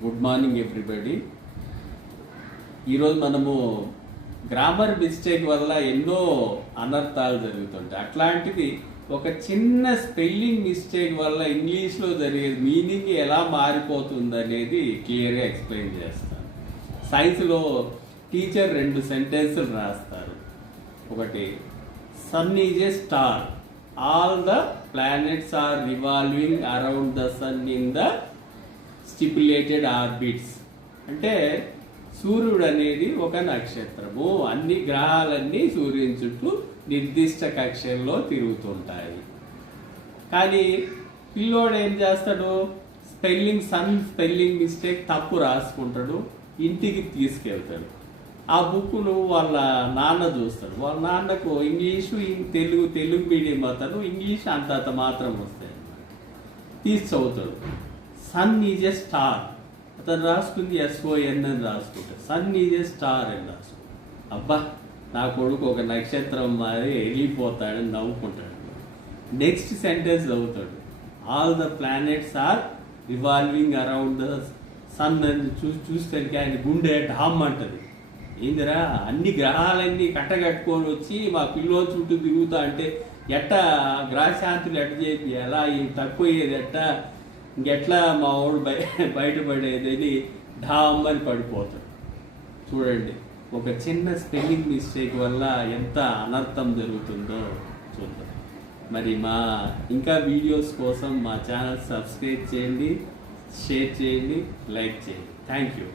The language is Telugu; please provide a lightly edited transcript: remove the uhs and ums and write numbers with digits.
Good morning everybody. ఈరోజు మనము గ్రామర్ మిస్టేక్ వల్ల ఎన్నో అనర్థాలు జరుగుతుంటాయి. అట్లాంటిది ఒక చిన్న స్పెల్లింగ్ మిస్టేక్ వల్ల ఇంగ్లీష్లో జరిగే మీనింగ్ ఎలా మారిపోతుంది అనేది క్లియర్గా ఎక్స్ప్లెయిన్ చేస్తాను. సైన్స్లో టీచర్ 2 సెంటెన్సులు రాస్తారు. ఒకటి, sun is a star, all the planets are revolving around the sun in the stipulated orbits. అంటే సూర్యుడు అనేది ఒక నక్షత్రము, అన్ని గ్రహాలన్నీ సూర్యుని చుట్టూ నిర్దిష్ట కక్షల్లో తిరుగుతుంటాయి. కానీ పిల్లోడు ఏం చేస్తాడు, స్పెల్లింగ్ మిస్టేక్ తప్పు రాసుకుంటాడు, ఇంటికి తీసుకెళ్తాడు. ఆ బుక్ను వాళ్ళ నాన్న చూస్తాడు. వాళ్ళ నాన్నకు ఇంగ్లీషు తెలుగు మీడియం అతను ఇంగ్లీష్ అంత మాత్రం వస్తాయి అన్నమాట. తీసి చదువుతాడు. సన్ ఈజ్ ఎ స్టార్, అతను రాసుకుంది SON అని రాసుకుంటాడు. సన్ ఈజ్ ఎ స్టార్ అని రాసుకుంటాడు. అబ్బా, నా కొడుకు ఒక నక్షత్రం మాది వెళ్ళిపోతాడని నవ్వుకుంటాడు. నెక్స్ట్ సెంటెన్స్ చదువుతాడు, all the planets are revolving around the sun అని చూస్తే ఆయన గుండె ఢామ్ అంటది. ఏందిరా, అన్ని గ్రహాలన్నీ కట్టగట్టుకొని వచ్చి మా పిల్లో చుట్టూ తిరుగుతా అంటే ఎట్టా గ్రహశాంతులు ఎట్ట చేసి ఎలా తక్కువ అయ్యేది, ఎట్టా ఇంకెట్లా మా వాడు బయటపడేదని ఢామ్మని పడిపోతాడు. చూడండి, ఒక చిన్న స్పెల్లింగ్ మిస్టేక్ వల్ల ఎంత అనర్థం జరుగుతుందో చూద్దాం. మరి ఇంకా వీడియోస్ కోసం మా ఛానల్ సబ్స్క్రైబ్ చేయండి, షేర్ చేయండి, లైక్ చేయండి. Thank you.